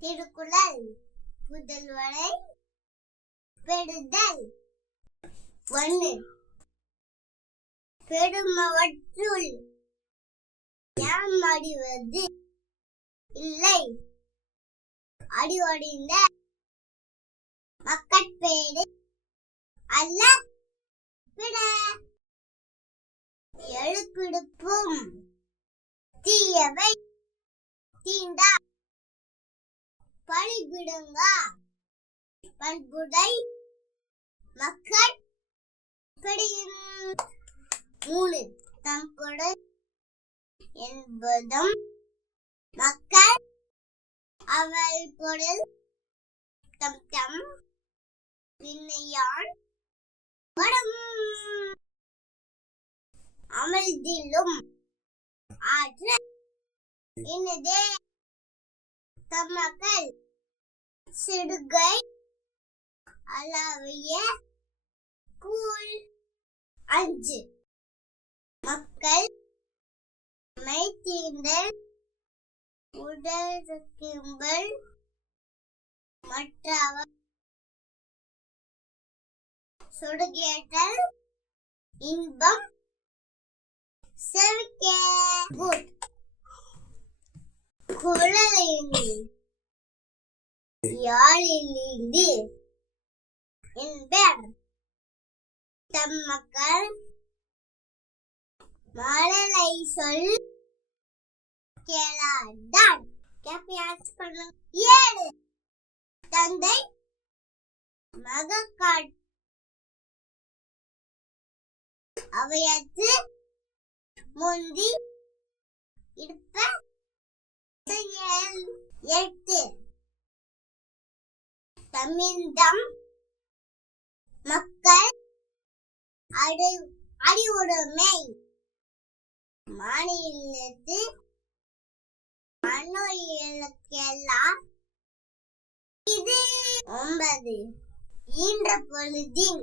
திருக்குறள் புதல்வரை பெறுதல். ஒன்று. பெருமவற்றுள் அடிவது இல்லை. அடிவடைந்த மக்கட்பேடு அல்ல. பிற எழுப்பிடுப்பும். தீயவை தீண்டா பழிபிடுங்க பண்புடை மக்கள் மூணு தம்புடை என்பதும் மக்கள் அவள் பொருள் தம் தம் பின்னையான் படும் ஆற்ற இனதே தமக்கள் சிடுகை அளவிய கூழ். அஞ்சு. மக்கள் மைத்தீண்டல் உடற்கிம்பல் மற்றவர் சுடுகேட்டல் இன்பம் செவிக்கே. குட் குழலினி யாழிலிந்து என்பர். தம் மக்கள் மழலை சொல் கேளாதான் கேப்பியாச்சு பண்ணுங்க ஏழு தந்தை மகக்காட் அவையத்து முந்தி இருப்ப எட்டு. தமிழ்தம் மக்கள் அடி அறிவுடைமை மாநிலத்து மனோயியலுக்கெல்லாம் இது ஒன்பது. ஈன்ற பொழுதின்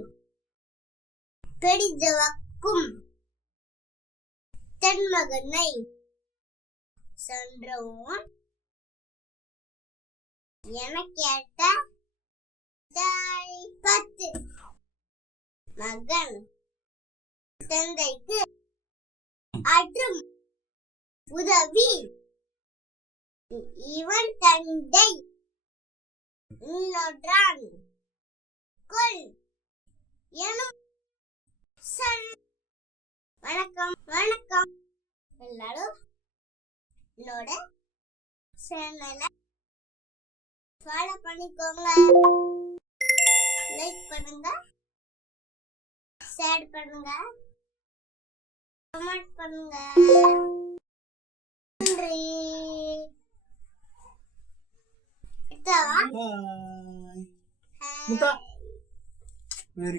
பெரிதவக்கும் தென்மகனை சென்றவும் என கேட்ட தாய் பத்து. மகன் தந்தைக்கு அற்றும் உதவி. இவன் தந்தை இன்னொன்றான் கொல் எனும் சொல். வணக்கம் வணக்கம். எல்லாரும் என்னோட சேனலை ஃபாலோ பண்ணிக்கோங்க. லைக் பண்ணுங்க. ஷேர் பண்ணுங்க. கமெண்ட் பண்ணுங்க. நன்றி. முத்தா. Very